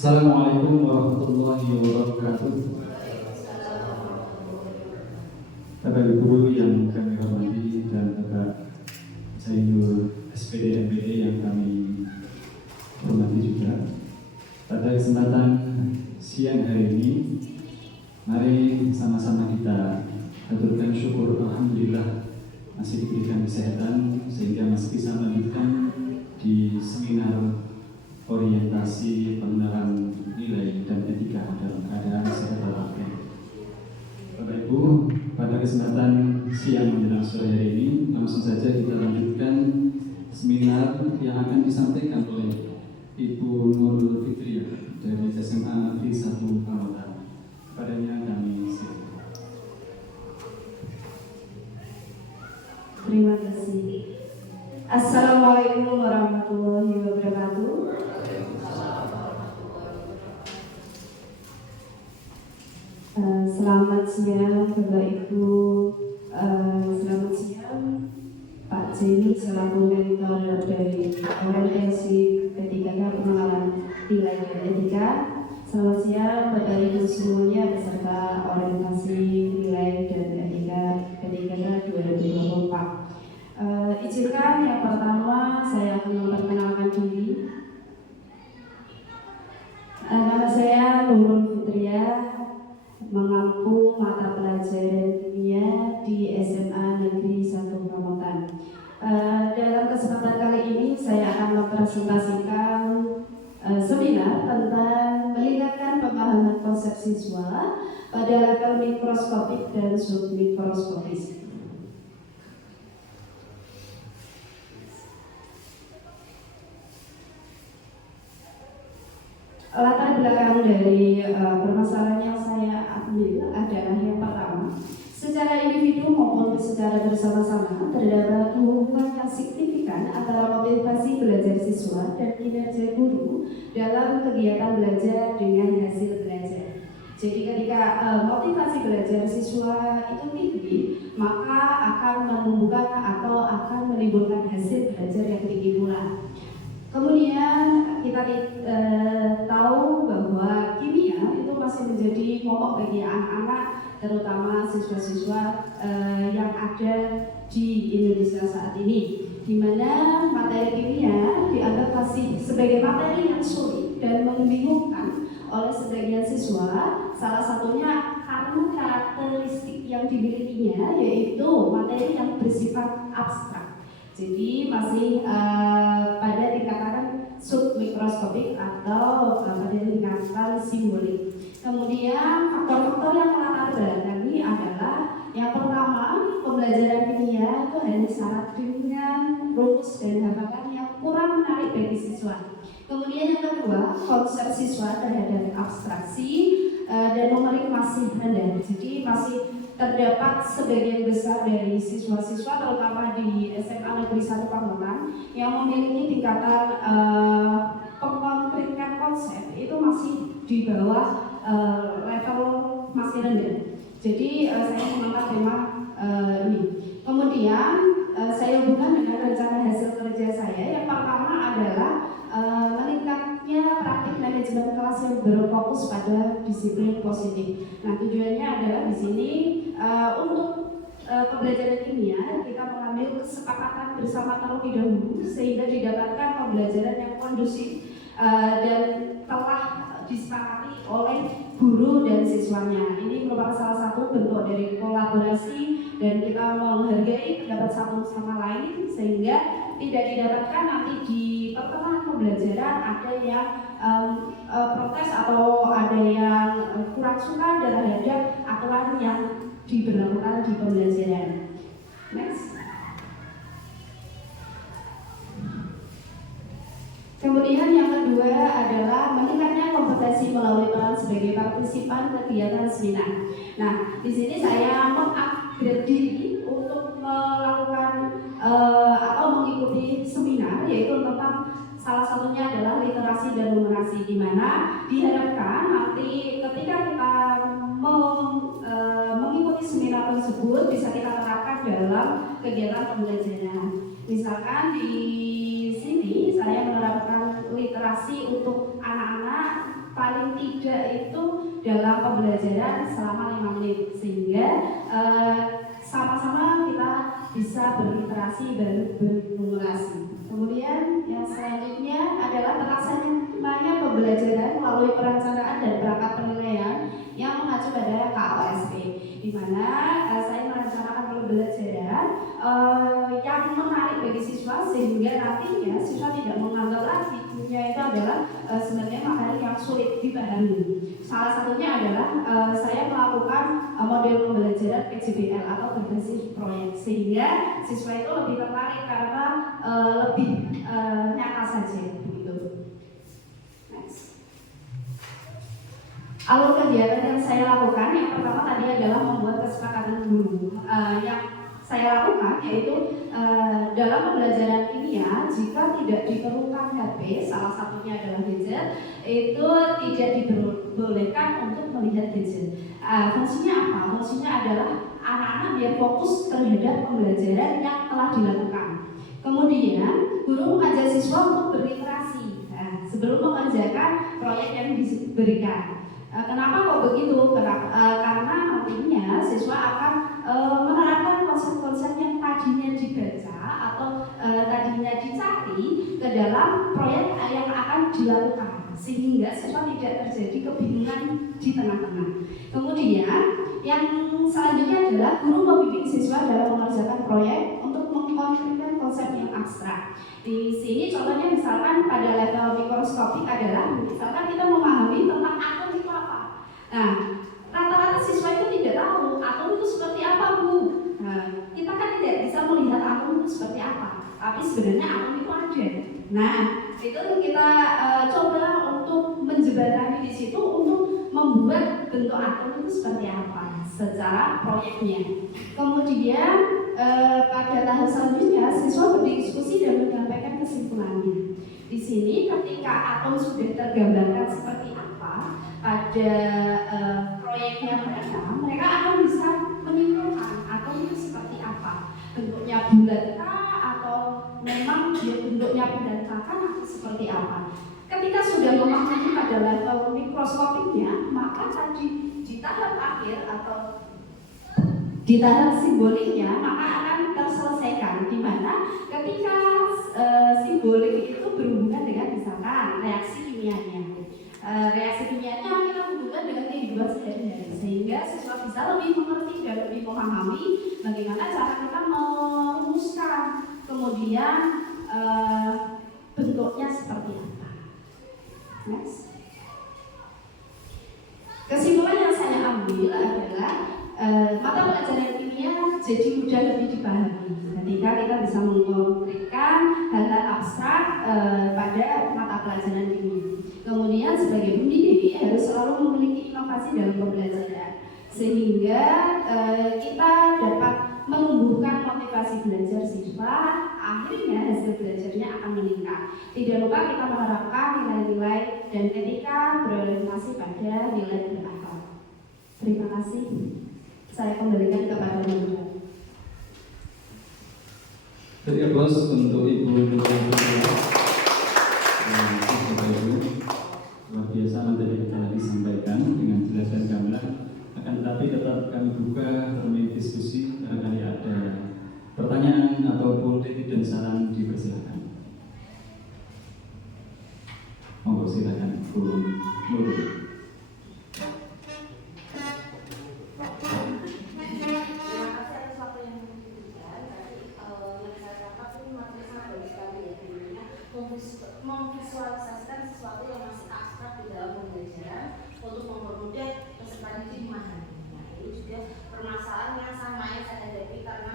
Assalamualaikum warahmatullahi wabarakatuh. Bapak Ibu guru yang kami hormati dan Bapak Sayur SPD MPD yang kami hormati juga. Pada kesempatan siang hari ini, mari sama-sama kita haturkan syukur alhamdulillah masih diberikan kesehatan sehingga masih bisa melanjutkan di seminar orientasi pengenalan nilai dan etika dalam keadaan sehat walafiat. Bapak Ibu, pada kesempatan siang menjelang sore hari ini, langsung saja kita lanjutkan seminar yang akan disampaikan oleh Ibu Nurul Fitriah dari SMA Negeri 1 Pamutan. Kepadanya kami silakan. Terima kasih. Assalamualaikum warahmatullahi wabarakatuh. Selamat siang Bapak Ibu, selamat siang Pak Jenny selaku mentor dari orientasi ketika pengenalan nilai dan etika. Selamat siang Bapak Ibu semuanya beserta orientasi nilai dan etika ketika 2024. Izinkan yang pertama saya akan memperkenalkan diri. Nama saya Nurul Fitriah, mengampu mata pelajaran kimia di SMA Negeri 1 Pamutan. Dalam kesempatan kali ini saya akan mempresentasikan seminar tentang meningkatkan pemahaman konsep siswa pada level mikroskopik dan submikroskopis. Latar belakang dari permasalahan yang saya ambil adalah yang pertama, secara individu maupun secara bersama-sama terdapat hubungan yang signifikan antara motivasi belajar siswa dan kinerja guru dalam kegiatan belajar dengan hasil belajar. Jadi ketika motivasi belajar siswa itu tinggi, maka akan menumbuhkan atau akan menimbulkan hasil belajar yang tinggi pula. Kemudian kita tahu bahwa kimia itu masih menjadi momok bagi anak-anak, terutama siswa-siswa yang ada di Indonesia saat ini, di mana materi kimia dianggap masih sebagai materi yang sulit dan membingungkan oleh sebagian siswa. Salah satunya karena karakteristik yang dimilikinya yaitu materi yang bersifat abstrak. Jadi masih pada tingkatan submikroskopik atau pada tingkatan simbolik. Kemudian faktor-faktor yang melatar belakangi adalah yang pertama, pembelajaran kimia itu hanya syarat dengan rumus dan hafalan yang kurang menarik bagi siswa. Kemudian yang kedua, konsep siswa terhadap abstraksi dan numerik masih rendah. Jadi masih terdapat sebagian besar dari siswa-siswa terutama di SMA Negeri 1 Pamutan yang memiliki tingkatan pengkonkretan konsep itu masih di bawah level masih rendah. Jadi saya mengangkat tema ini. Kemudian saya hubungkan dengan rencana hasil kerja saya. Yang pertama adalah meningkatnya praktik manajemen kelas yang berfokus pada disiplin positif. Nah, tujuannya adalah di sini untuk pembelajaran kimia kita mengambil kesepakatan bersama terlebih dahulu sehingga didapatkan pembelajaran yang kondusif dan telah disepakati oleh guru dan siswanya. Ini merupakan salah satu bentuk dari kolaborasi dan kita menghargai pendapat satu sama lain sehingga tidak didapatkan nanti di pertengahan pembelajaran ada yang protes atau ada yang kurang suka terhadap aturan yang diberlakukan di pembelajaran. Next. Kemudian yang kedua adalah meningkatnya kompetensi melalui peran sebagai partisipan kegiatan seminar. Nah, di sini saya mengupgrade diri untuk melakukan atau mengikuti seminar yaitu tentang salah satunya adalah literasi dan numerasi, di mana diharapkan nanti ketika kita mengikuti seminar tersebut bisa kita terapkan dalam kegiatan pembelajaran. Misalkan di sini saya menerapkan literasi untuk anak-anak paling tidak itu dalam pembelajaran selama 5 menit, sehingga sama-sama kita bisa berinteraksi dan berkomunikasi. Kemudian yang selanjutnya adalah terlaksananya pembelajaran melalui perencanaan dan perangkat penilaian yang mengacu pada KOSP, di mana saya merencanakan pembelajaran yang menarik bagi siswa sehingga nantinya siswa tidak menganggap lagi dunia itu adalah sebenarnya materi yang sulit dipahami. Salah satunya adalah saya melakukan model pembelajaran PJBL atau berbasis proyek, sehingga siswa itu lebih tertarik karena lebih nyata saja begitu. Next. Alur kegiatan yang saya lakukan yang pertama tadi adalah membuat kesepakatan dulu. Yang saya lakukan yaitu dalam pembelajaran kimia jika tidak diperlukan HP, salah satunya adalah gadget, itu tidak dibolehkan untuk melihat gadget. Fungsinya apa? Fungsinya adalah anak-anak biar fokus terhadap pembelajaran yang telah dilakukan. Kemudian guru mengajak siswa untuk berinteraksi sebelum mengerjakan proyek yang diberikan. Kenapa kok begitu? Karena nantinya siswa akan menerapkan konsep-konsep yang tadinya dibaca atau tadinya dicari ke dalam proyek yang akan dilakukan, sehingga siswa tidak terjadi kebingungan di tengah-tengah. Kemudian yang selanjutnya adalah guru membimbing siswa dalam mengerjakan proyek untuk mengkonkretkan konsep yang abstrak. Di sini contohnya misalkan pada level mikroskopik adalah misalkan kita memahami tentang atom itu apa. Nah, rata-rata siswa itu tidak tahu atom itu seperti apa, Bu. Nah, kita kan tidak bisa melihat atom itu seperti apa, tapi sebenarnya atom itu ada. Nah, itu kita coba untuk menjembatani di situ untuk membuat bentuk atom itu seperti apa secara proyeknya. Kemudian pada tahap selanjutnya siswa berdiskusi dan menyampaikan kesimpulannya. Di sini ketika atom sudah tergambarkan seperti apa pada proyeknya mereka akan bisa menyimpulkan atom itu seperti apa, bentuknya bulat atau memang dia bentuknya berantakan atau seperti apa. Ketika sudah memahami pada level mikroskopiknya, maka tadi di tahap akhir atau di tahap simboliknya maka akan terselesaikan, di mana ketika simbolik itu berhubungan dengan misalkan reaksi kimianya. Reaksi kimianya kita hubungkan dengan kehidupan sehari-hari, sehingga siswa bisa lebih mengerti dan lebih memahami bagaimana cara kita merumuskan, kemudian bentuknya seperti apa. Next. Kesimpulan yang saya ambil adalah mata pelajaran kimia jadi mudah lebih dipahami ketika kita bisa mengkonkretkan hal-hal abstrak pada mata pelajaran kimia. Kemudian sebagai pendidik harus selalu memiliki inovasi dalam pembelajaran sehingga kita dapat menumbuhkan motivasi belajar siswa, akhirnya hasil belajarnya akan meningkat. Tidak lupa kita menerapkan nilai-nilai dan etika berorientasi pada nilai berakhlak. Terima kasih. Saya kembalikan kepada Bunda. Jadi aplaus untuk Ibu luar biasa materi yang telah disampaikan dengan jelas dan gamblang. Akan tetapi tetap kami buka termin diskusi, barangkali ada pertanyaan ataupun kritik dan saran dipersilakan. Monggo silakan Bu Nur. Memvisualisasikan sesuatu yang masih abstrak di dalam pembelajaran untuk mempermudah peserta didik memahami. Nah, ini juga permasalahan yang sama yang saya hadapi karena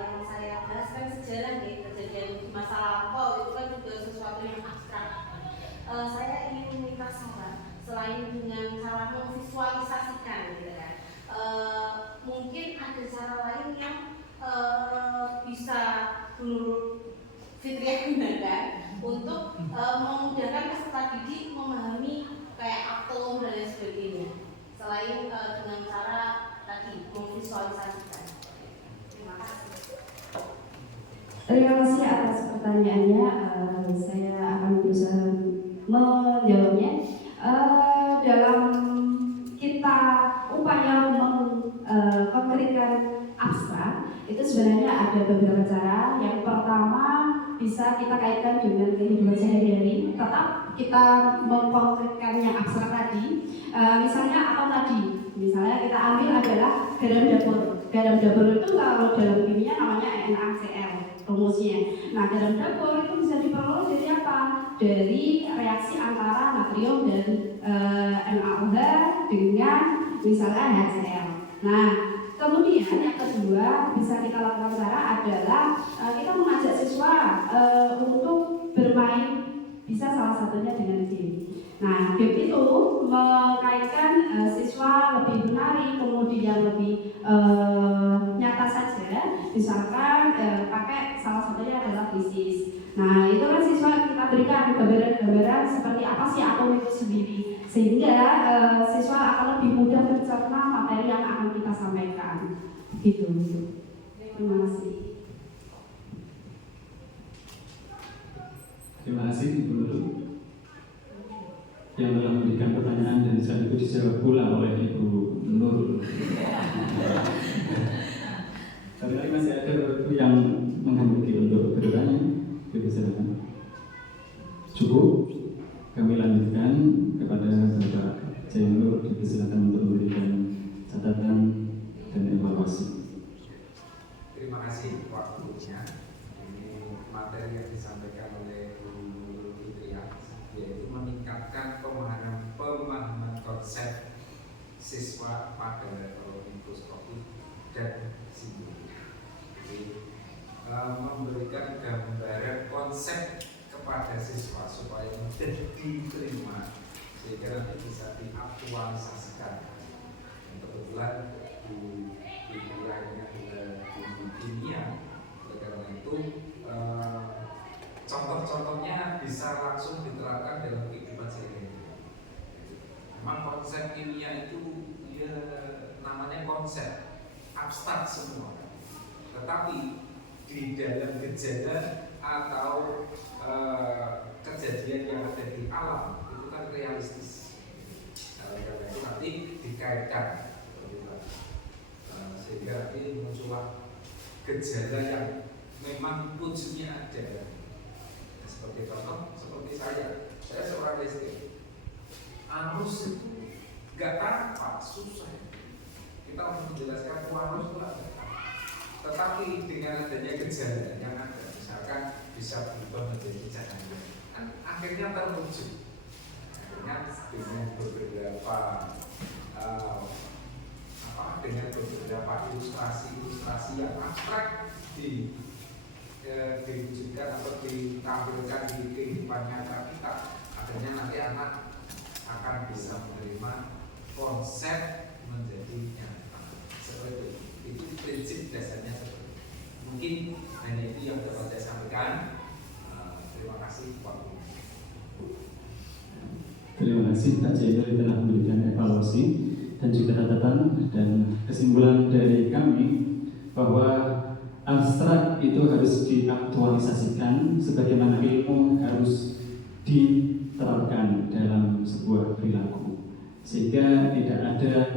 yang saya bahas kan sejarah nih, kejadian di masa lampau itu kan juga sesuatu yang abstrak. Saya ingin meminta saran selain dengan cara memvisualisasikan, gitu kan. Mungkin ada cara lain yang bisa menurut Fitria gunakan untuk memudahkan peserta didik memahami kayak atom dan lain sebagainya, selain dengan cara tadi memvisualisasikan. Terima kasih. Terima kasih atas pertanyaannya. Saya akan berusaha menjawabnya. dalam kita upaya mengkonkretkan abstrak itu sebenarnya ada beberapa cara. Yang pertama bisa kita kaitkan dengan kehidupan sehari-hari, tetap kita mengkonkretkan yang abstrak tadi. Misalnya apa tadi? Misalnya kita ambil adalah garam dapur. Garam dapur itu kalau dalam kimia namanya NaCl rumusnya. Nah, garam dapur itu bisa diperoleh dari apa? Dari reaksi antara natrium dan NaOH dengan misalnya HCl. Nah, kemudian yang kedua bisa kita lakukan cara adalah kita mengajak siswa untuk bermain, bisa salah satunya dengan game. Nah, game itu mengkaitkan siswa lebih menari, kemudian lebih nyata saja. Misalkan pakai salah satunya adalah fisis. Nah, itu kan siswa kita berikan gambaran-gambaran seperti apa sih atom itu sendiri, sehingga siswa akan lebih mudah mencerna materi yang akan kita sampaikan. Gitu. Terima kasih. Terima kasih Ibu Nurul yang telah memberikan pertanyaan dan sekaligus dijawab pula oleh Ibu Nurul. Tapi lagi masih ada yang menghendaki untuk bertanya. Jadi silakan. Cukup. Kami lanjutkan kepada Bapak Jainur. Silakan untuk memberikan catatan dan evaluasi. Terima kasih waktunya. Ini materi yang disampaikan oleh Bu Nurul Fitria, yaitu meningkatkan pemahaman konsep siswa pada level mikroskopik dan simbiotik. Jadi memberikan gambaran konsep kepada siswa supaya mudah diterima sehingga nanti bisa diaktualisasikan. Dan kebetulan Bu Fitria ini adalah guru kimia, oleh karena itu contoh-contohnya bisa langsung diterapkan dalam kehidupan sehari-hari. Memang konsep kimia itu ya namanya konsep abstrak semua, tetapi di dalam gejala atau kejadian yang ada di alam itu kan realistis. Karena itu nanti dikaitkan sehingga nanti muncullah gejala yang memang wujudnya ada. Seperti contoh, seperti saya seorang listrik, arus itu nggak tampak, susah. Kita harus menjelaskan arus itu apa. Tetapi dengan adanya gejala yang ada, misalkan bisa berubah menjadi cahaya, kan akhirnya terwujud. Akhirnya dengan beberapa dengan beberapa ilustrasi yang abstrak diwujudkan atau ditampilkan di kehidupan nyata kita, akhirnya nanti anak akan bisa menerima konsep menjadi nyata. Seperti itu prinsip dasarnya seperti itu. Mungkin hanya itu yang dapat saya sampaikan. Terima kasih waktunya. Terima kasih Pak Jainur telah memberikan evaluasi dan juga catatan dan kesimpulan dari kami bahwa abstrak itu harus diaktualisasikan sebagaimana ilmu harus diterapkan dalam sebuah perilaku, sehingga tidak ada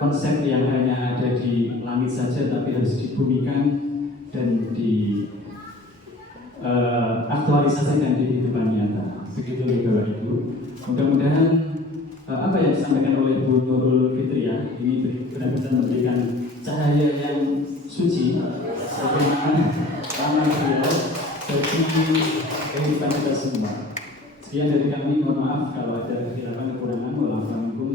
konsep yang hanya ada di langit saja tapi harus dibumikan dan diaktualisasikan di kehidupan nyata. Begitu Bapak Ibu. Mudah-mudahan apa yang disampaikan oleh Bu Nurul Fitria ini benar-benar memberikan cahaya yang suci bagaimana tangan beliau bagi kehidupan kita semua. Sekian dari kami, mohon maaf kalau ada kekurangan. Wassalamualaikum